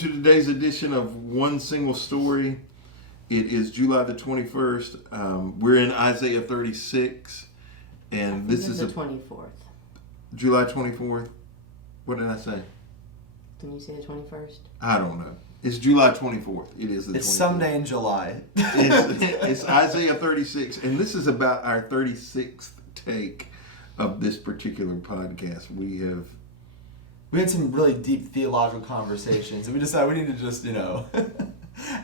to today's edition of One Single Story. It is July the 21st. We're in Isaiah 36, and this is the 24th. July 24th. What did I say? Didn't you say the 21st? I don't know. It's July 24th. It is the 24th. It's someday in July. It's Isaiah 36, and this is about our 36th take of this particular podcast. We had some really deep theological conversations, and we decided we need to just,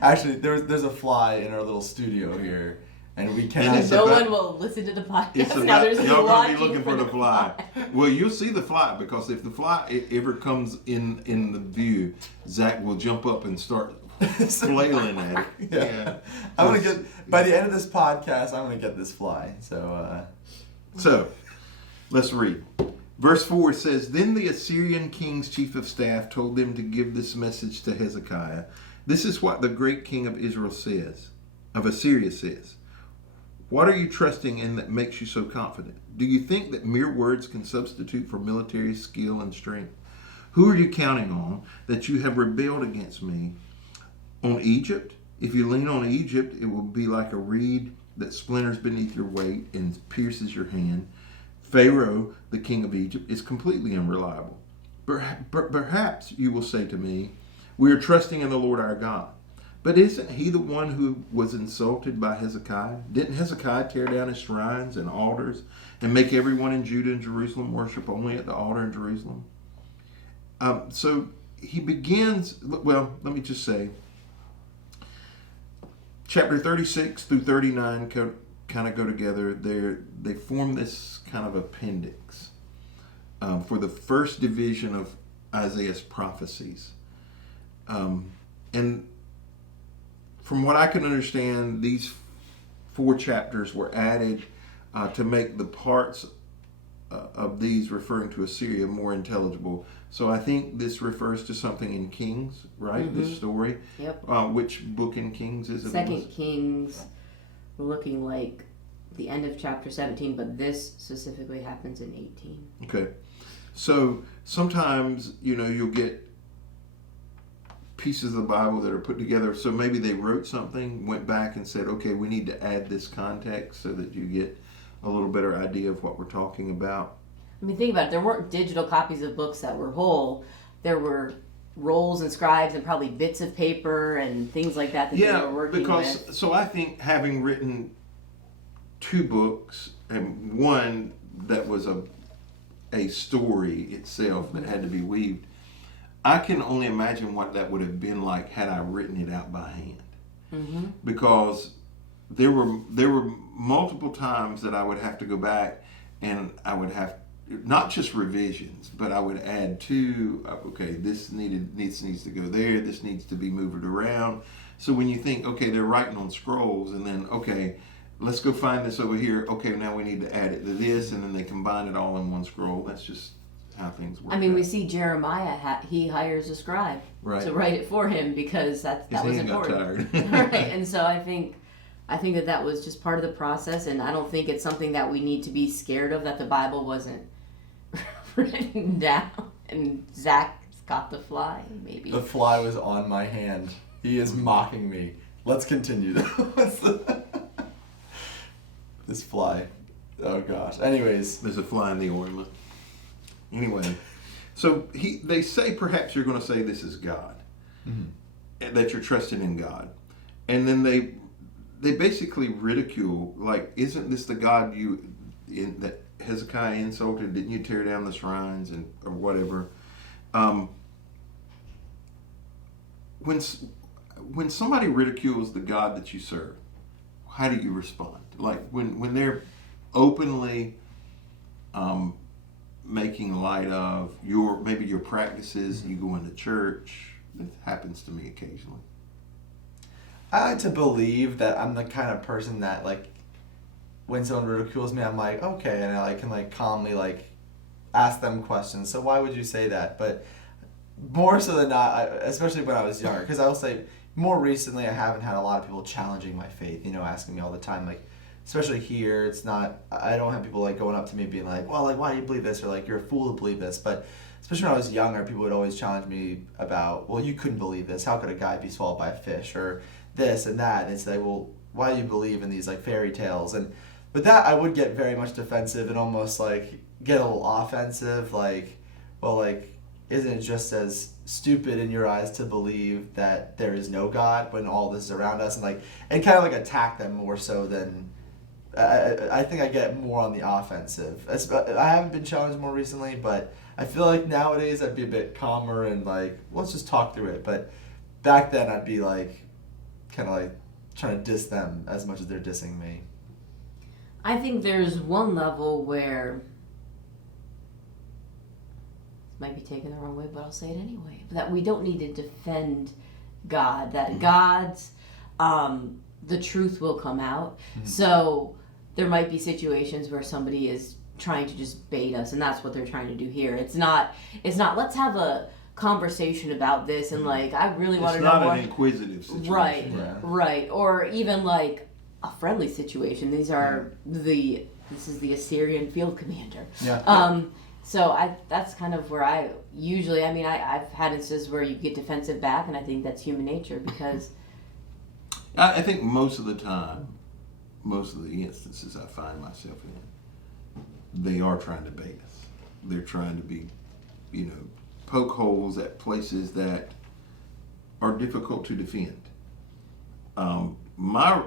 actually, there's a fly in our little studio here, and we can't. No one will listen to the podcast now. There's y'all gonna be looking for the fly. Well, you'll see the fly, because if the fly ever comes in the view, Zach will jump up and start flailing at it. Yeah. I'm gonna get by the end of this podcast. I'm gonna get this fly. So let's read. Verse 4 says, Then the Assyrian king's chief of staff told them to give this message to Hezekiah. This is what the great king of Assyria says. What are you trusting in that makes you so confident? Do you think that mere words can substitute for military skill and strength? Who are you counting on that you have rebelled against me? On Egypt? If you lean on Egypt, it will be like a reed that splinters beneath your weight and pierces your hand. Pharaoh, the king of Egypt, is completely unreliable. Perhaps you will say to me, we are trusting in the Lord our God. But isn't he the one who was insulted by Hezekiah? Didn't Hezekiah tear down his shrines and altars and make everyone in Judah and Jerusalem worship only at the altar in Jerusalem? So he begins, well, let me just say, chapter 36 through 39 kind of go together. They form this kind of appendix for the first division of Isaiah's prophecies. And from what I can understand, these 4 chapters were added to make the parts of these referring to Assyria more intelligible. So I think this refers to something in Kings, right? Mm-hmm. This story. Yep. Which book in Kings is it? Second Kings, looking like the end of chapter 17, but this specifically happens in 18. Okay. So sometimes, you'll get pieces of the Bible that are put together. So maybe they wrote something, went back and said, okay, we need to add this context so that you get a little better idea of what we're talking about. I mean, think about it. There weren't digital copies of books that were whole. There were rolls and scribes and probably bits of paper and things like that they were working with. So I think having written 2 books, and one that was a story itself that had to be weaved, I can only imagine what that would have been like had I written it out by hand. Mm-hmm. Because there were multiple times that I would have to go back and I would have not just revisions, but I would add to, okay, this needs to go there, this needs to be moved around. So when you think, okay, they're writing on scrolls, and then, okay, let's go find this over here, okay, now we need to add it to this, and then they combine it all in one scroll. That's just how things work. I mean, we see Jeremiah, he hires a scribe to write it for him because that was important. Got tired. Right, and so I think that was just part of the process, and I don't think it's something that we need to be scared of, that the Bible wasn't written down. And Zach got the fly, maybe. The fly was on my hand. He is mocking me. Let's continue. This fly. Oh gosh. Anyways. There's a fly in the ointment. Anyway, so they say perhaps you're going to say this is God. Mm-hmm. That you're trusting in God. And then they basically ridicule, like, isn't this the God that Hezekiah insulted? Didn't you tear down the shrines or whatever? When somebody ridicules the God that you serve, how do you respond? Like when they're openly making light of maybe your practices, you go into church. It happens to me occasionally. I like to believe that I'm the kind of person that, like, when someone ridicules me, I'm like, okay, and I can calmly ask them questions. So why would you say that? But more so than not, especially when I was younger, because I will say more recently I haven't had a lot of people challenging my faith, asking me all the time, especially here, it's not, I don't have people going up to me being like, well, why do you believe this? Or you're a fool to believe this. But especially when I was younger, people would always challenge me about, well, you couldn't believe this. How could a guy be swallowed by a fish, or this and that? And it's like, well, why do you believe in these like fairy tales? And with that, I would get very much defensive and almost like get a little offensive. Like, well, like, isn't it just as stupid in your eyes to believe that there is no God when all this is around us? And kind of like attack them more so than. I think I get more on the offensive. I haven't been challenged more recently, but I feel like nowadays I'd be a bit calmer and like, let's just talk through it. But back then I'd be like, kind of like trying to diss them as much as they're dissing me. I think there's one level where, this might be taken the wrong way, but I'll say it anyway, that we don't need to defend God, that God's, the truth will come out. So there might be situations where somebody is trying to just bait us, and that's what they're trying to do here. It's not let's have a conversation about this and like I really want to know more. It's not an inquisitive situation. Right, Yeah. right. Or even like a friendly situation. This is the Assyrian field commander. Yeah. So that's kind of where I've had instances where you get defensive back, and I think that's human nature because I think most of the time, most of the instances I find myself in, they are trying to bait us. They're trying to be, poke holes at places that are difficult to defend. My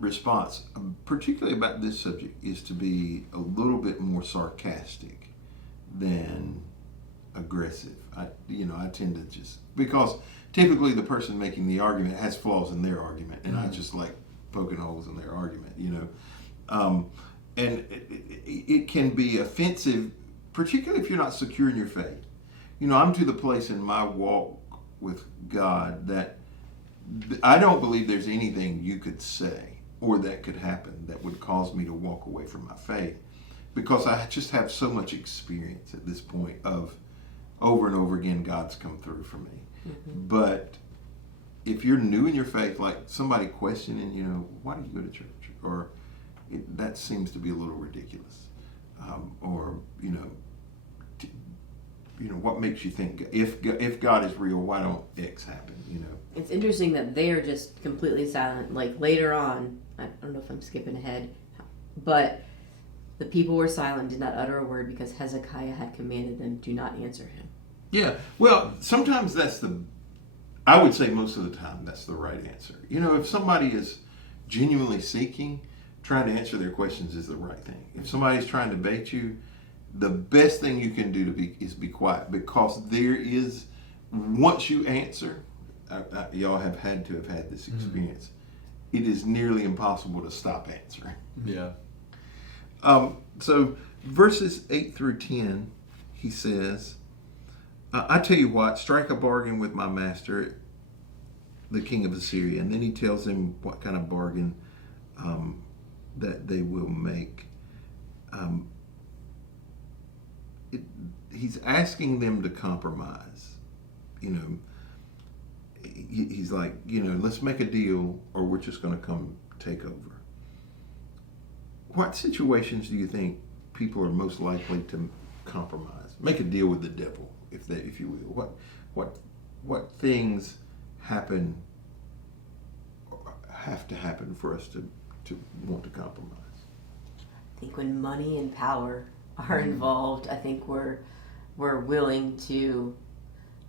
response, particularly about this subject, is to be a little bit more sarcastic than aggressive. I tend to just, because typically the person making the argument has flaws in their argument, and I just like poking holes in their argument, and it can be offensive, particularly if you're not secure in your faith. I'm to the place in my walk with God that I don't believe there's anything you could say or that could happen that would cause me to walk away from my faith, because I just have so much experience at this point of over and over again God's come through for me. Mm-hmm. But if you're new in your faith, like somebody questioning, why do you go to church? Or that seems to be a little ridiculous. Or what makes you think if God is real, why don't X happen? It's interesting that they are just completely silent. Like later on, I don't know if I'm skipping ahead, but the people were silent, did not utter a word because Hezekiah had commanded them, do not answer him. Yeah, well, sometimes I would say most of the time that's the right answer. If somebody is genuinely seeking, trying to answer their questions is the right thing. If somebody's trying to bait you, the best thing you can do is be quiet, because once you answer, y'all have had to have had this experience, it is nearly impossible to stop answering. Yeah. So verses 8 through 10, he says, I tell you what, strike a bargain with my master, the king of Assyria. And then he tells him what kind of bargain that they will make. He's asking them to compromise. He's like, let's make a deal or we're just going to come take over. What situations do you think people are most likely to compromise? Make a deal with the devil, if you will. What things have to happen for us to want to compromise? I think when money and power are involved, I think we're willing to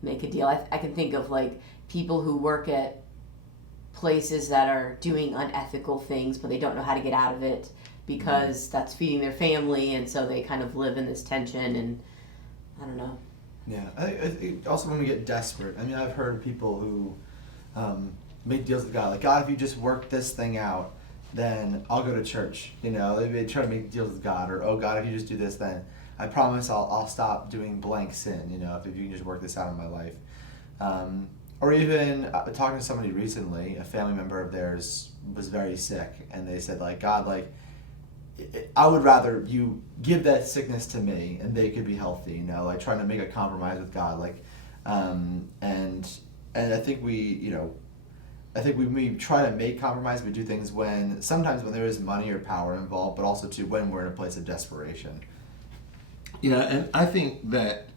make a deal. I can think of like people who work at places that are doing unethical things, but they don't know how to get out of it because that's feeding their family, and so they kind of live in this tension, and I don't know. Yeah, I think also when we get desperate, I've heard of people who make deals with God, like, God, if you just work this thing out, then I'll go to church. They try to make deals with God, or, oh God, if you just do this, then I promise I'll stop doing blank sin, if you can just work this out in my life. Or even talking to somebody recently, a family member of theirs was very sick, and they said, like, God, like, I would rather you give that sickness to me and they could be healthy, like trying to make a compromise with God, like, and I think we try to make compromise, we do things sometimes when there is money or power involved, but also too when we're in a place of desperation. And I think that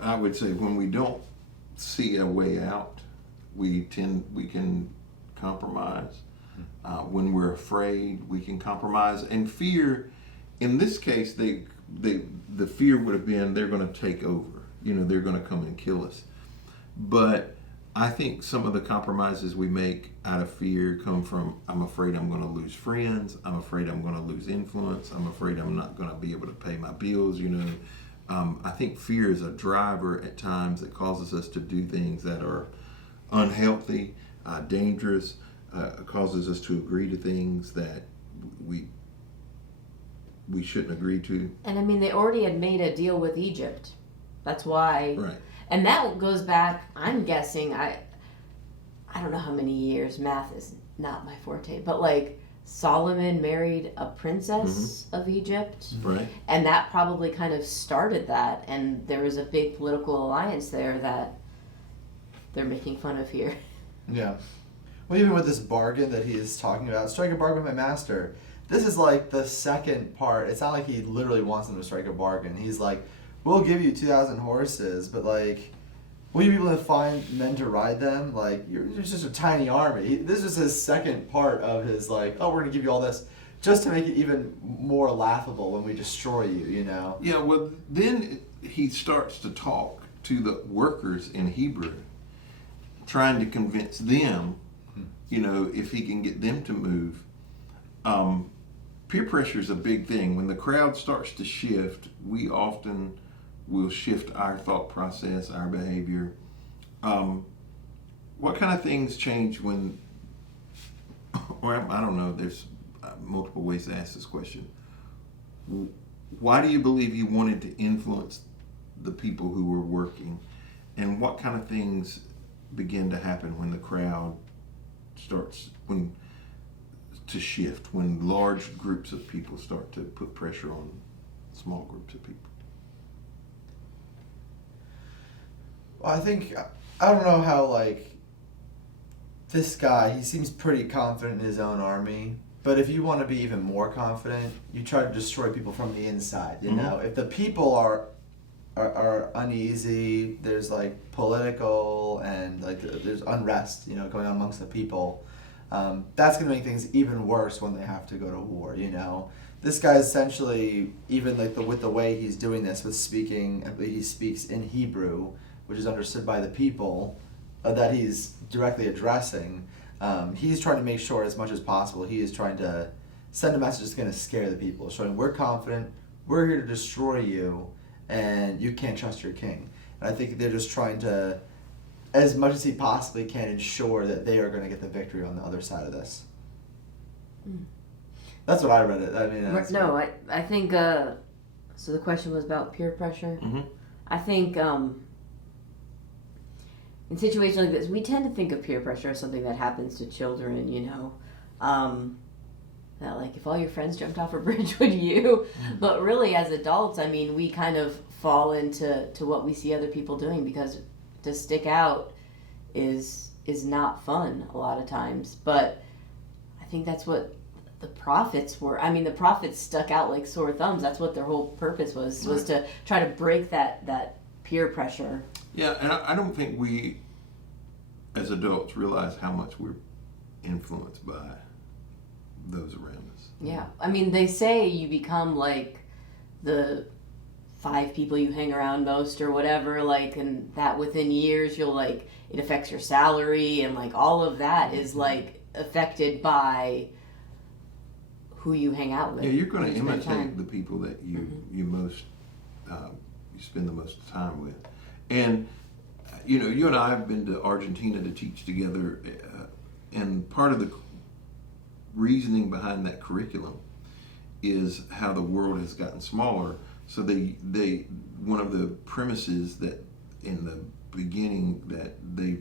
I would say when we don't see a way out, we can compromise. When we're afraid, we can compromise. And fear, in this case, the fear would have been they're going to take over. They're going to come and kill us. But I think some of the compromises we make out of fear come from, I'm afraid I'm going to lose friends. I'm afraid I'm going to lose influence. I'm afraid I'm not going to be able to pay my bills. I think fear is a driver at times that causes us to do things that are unhealthy, dangerous, causes us to agree to things that we shouldn't agree to. And I mean, they already had made a deal with Egypt. That's why. Right. And that goes back, I'm guessing, I don't know how many years. Math is not my forte. But like Solomon married a princess of Egypt. Right. And that probably kind of started that. And there was a big political alliance there that they're making fun of here. Yeah. Well, even with this bargain that he's talking about, strike a bargain with my master. This is like the second part. It's not like he literally wants them to strike a bargain. He's like, we'll give you 2,000 horses, but like, will you be able to find men to ride them? Like, you're just a tiny army. This is his second part of his like, oh, we're going to give you all this just to make it even more laughable when we destroy you, Yeah, well, then he starts to talk to the workers in Hebrew, trying to convince them, if he can get them to move. Peer pressure is a big thing. When the crowd starts to shift, we often will shift our thought process, our behavior. What kind of things change when, or I don't know, there's multiple ways to ask this question. Why do you believe you wanted to influence the people who were working? And what kind of things begin to happen when the crowd starts to shift, when large groups of people start to put pressure on small groups of people? Well, I don't know how, like, this guy, he seems pretty confident in his own army, but if you want to be even more confident, you try to destroy people from the inside, If the people are uneasy, there's, like, political and, like, there's unrest, going on amongst the people, that's going to make things even worse when they have to go to war, This guy essentially, even like with the way he's doing this, he speaks in Hebrew, which is understood by the people that he's directly addressing. He's trying to make sure as much as possible he is trying to send a message that's going to scare the people, showing we're confident, we're here to destroy you, and you can't trust your king. And I think they're just trying to, as much as he possibly can, ensure that they are going to get the victory on the other side of this. That's what I read it. I mean, I think, so the question was about peer pressure. I think in situations like this, we tend to think of peer pressure as something that happens to children, that like if all your friends jumped off a bridge, would you? But really, as adults, I mean, we kind of fall into what we see other people doing, because to stick out is not fun a lot of times. But I think that's what the prophets were. I mean, the prophets stuck out like sore thumbs. That's what their whole purpose was to try to break that peer pressure. Yeah, and I don't think we, as adults, realize how much we're influenced by those around us. Yeah, I mean, they say you become like the 5 people you hang around most or whatever, like, and that within years you'll like, it affects your salary, and like all of that is like affected by who you hang out with. Yeah, you're going to imitate the people that you most you spend the most time with. And you and I have been to Argentina to teach together, and part of the reasoning behind that curriculum is how the world has gotten smaller. So they one of the premises that in the beginning that they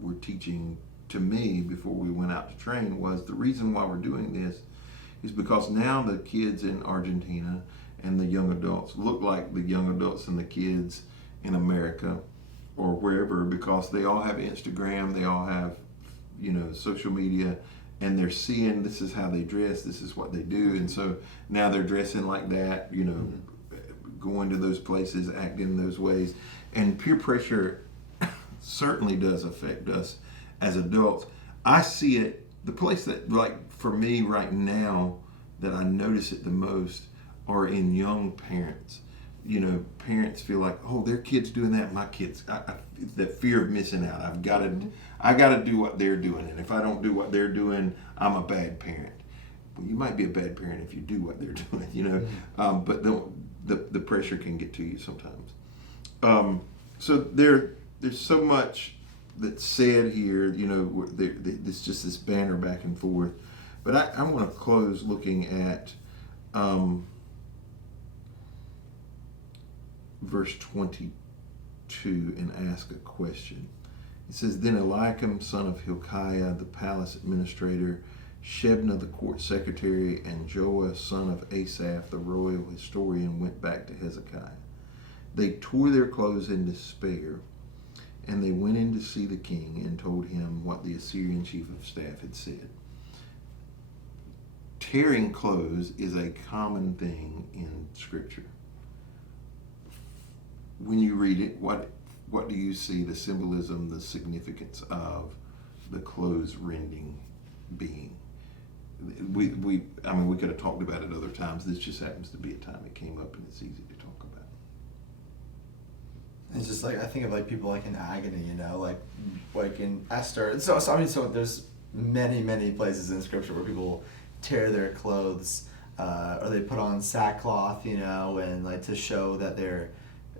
were teaching to me before we went out to train was the reason why we're doing this is because now the kids in Argentina and the young adults look like the young adults and the kids in America or wherever, because they all have Instagram, they all have social media, and they're seeing this is how they dress, this is what they do, and so now they're dressing like that, going to those places, acting in those ways. And peer pressure certainly does affect us as adults. I see it, the place that, like, for me right now, that I notice it the most are in young parents. You know, parents feel like, oh, their kid's doing that, my kid's, the fear of missing out. I got to do what they're doing, and if I don't do what they're doing, I'm a bad parent. Well, you might be a bad parent if you do what they're doing, you know, but the pressure can get to you sometimes. So there's so much that's said here, you know, it's just this banner back and forth. But I want to close looking at verse 22 and ask a question. It says, Then Eliakim, son of Hilkiah, the palace administrator, Shebna, the court secretary, and Joah, son of Asaph, the royal historian, went back to Hezekiah. They tore their clothes in despair, and they went in to see the king and told him what the Assyrian chief of staff had said. Tearing clothes is a common thing in Scripture. When you read it, what do you see the symbolism, the significance of the clothes rending being? We could have talked about it other times. This just happens to be a time it came up, and it's easy to talk about. It's just like, I think of like people like in agony, you know, like in Esther. So there's many places in Scripture where people tear their clothes, or they put on sackcloth, you know, and like to show that they're,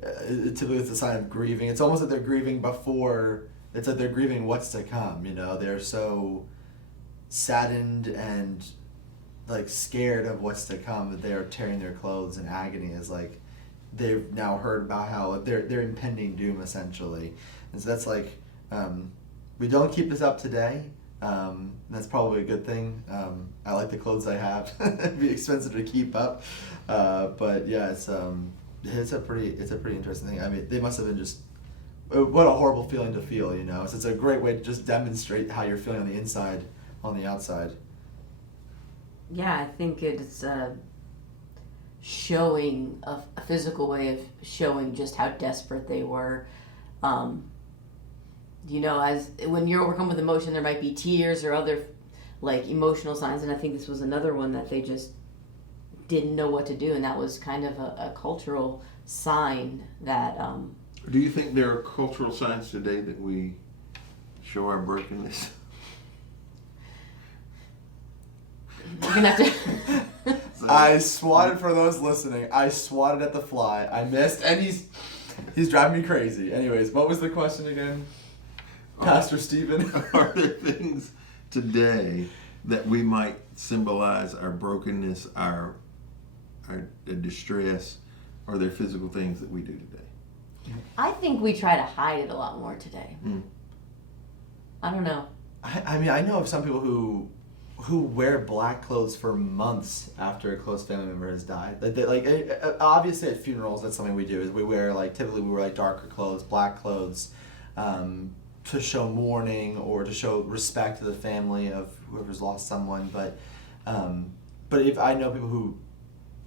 typically it's a sign of grieving. It's almost that they're grieving before, it's like they're grieving what's to come, you know. They're so saddened and like scared of what's to come that they're tearing their clothes in agony, is like they've now heard about how they're impending doom essentially. And so that's like, we don't keep this up today. That's probably a good thing. I like the clothes I have. It'd be expensive to keep up, but yeah, it's a pretty interesting thing. I mean, they must have been just, what a horrible feeling to feel, you know. So it's a great way to just demonstrate how you're feeling on the inside, on the outside. Yeah, I think it's showing a physical way of showing just how desperate they were. You know, as when you're overcome with emotion, there might be tears or other like emotional signs, and I think this was another one that they just didn't know what to do, and that was kind of a cultural sign that. Do you think there are cultural signs today that we show our brokenness? You're gonna have to. I swatted, for those listening, I swatted at the fly. I missed, and he's driving me crazy. Anyways, what was the question again? Pastor Stephen? Are there things today that we might symbolize our brokenness, our distress? Are there physical things that we do today? I think we try to hide it a lot more today. I don't know. I mean, I know of some people who wear black clothes for months after a close family member has died. Obviously at funerals, that's something we do. Is we wear typically we wear darker clothes, black clothes, to show mourning or to show respect to the family of whoever's lost someone. But if I know people who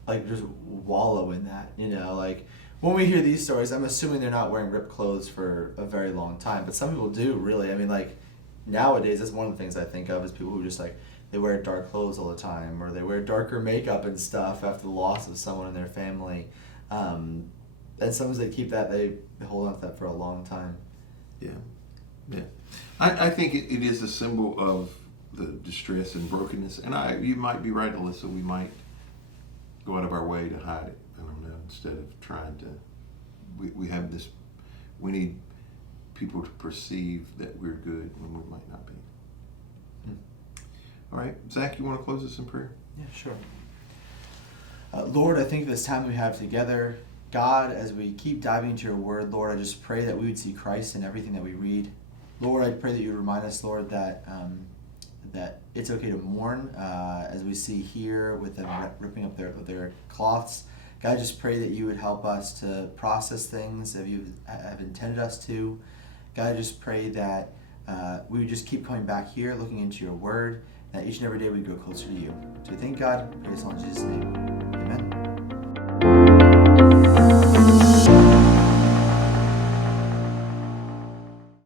just wallow in that, you know, when we hear these stories, I'm assuming they're not wearing ripped clothes for a very long time. But some people do, really. I mean, nowadays, that's one of the things I think of is people who just they wear dark clothes all the time, or they wear darker makeup and stuff after the loss of someone in their family. And sometimes they keep that, they hold on to that for a long time. Yeah. I think it is a symbol of the distress and brokenness. And you might be right, Alyssa. We might go out of our way to hide it. I don't know. Instead of trying to, we have this. We need people to perceive that we're good when we might not be. All right, Zach, you want to close us in prayer? Yeah, sure. Lord, I think this time we have together, God, as we keep diving into your word, Lord, I just pray that we would see Christ in everything that we read. Lord, I pray that you would remind us, Lord, that it's okay to mourn, as we see here with them ripping up their cloths. God, I just pray that you would help us to process things as you have intended us to. God, I just pray that we would just keep coming back here, looking into your word, that each and every day we go closer to you. So we thank God, praise all in Jesus' name.